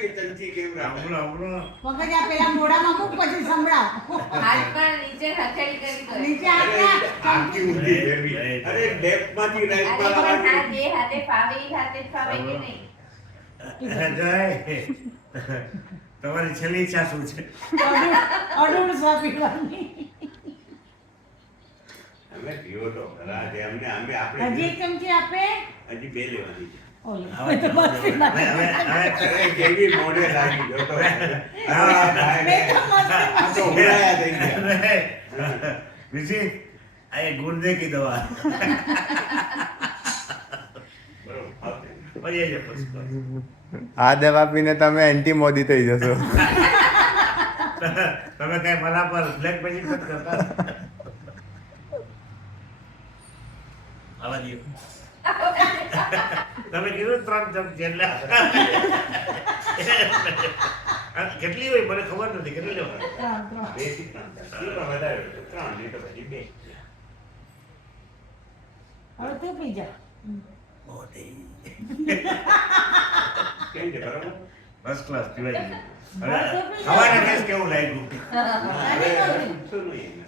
કે ચંચી કેવું મગજ આ પેલા મોઢામાં મૂક પછી સંભળાવ. હાથ પણ નીચે હથેળી કરી દો. નીચે હાથ રાખ. આખી ઊંધી ફેરવી. અરે ડેપમાંથી અરે રાઈટમાં પણ લાવવાની. હાથ જે હાથે ફાવે એ હાથે જ ફાવે કે નહીં? જય તમારી છેલ્લી ઈચ્છા શું છે? અડુળ પીવાની. અમે પીવો તો ખરા છે. અમને આપણે હજી એક ચમચી આપે. હજી બે લેવાની છે. ઓલો. હવે તો બસ એમાં. હવે અરે કેવી મોઢે લાગી ગયો તો. મેં તો મસ્ત આ તો ઉડાયા થઈ ગયા. વિજી આ એક ગુર્દે કી દવા બરોબર, આવશે. પછી આવી જાઓ પછી. આ દવા પીને તમે એન્ટી મોદી થઈ જશો. તમે કઈ મારા પર બ્લેક મેજિક નથી કરતા? આવા દો. તમે કીધું 3 ચમચી એટલે કેટલી હોય મને ખબર નથી કેટલી લેવા. બે થી ત્રણ. ઈ પણ વધારે હોય તો ત્રણ, નહીં તો પછી બે. હવે તું પી જા. કેમ છે, બરોબર? ફર્સ્ટ ક્લાસ પીવાય ગયું. હવે હવે તો પી ખાવાના જા. ટેસ્ટ કેવું લાગ્યું? હવે પૂછશો નહીં.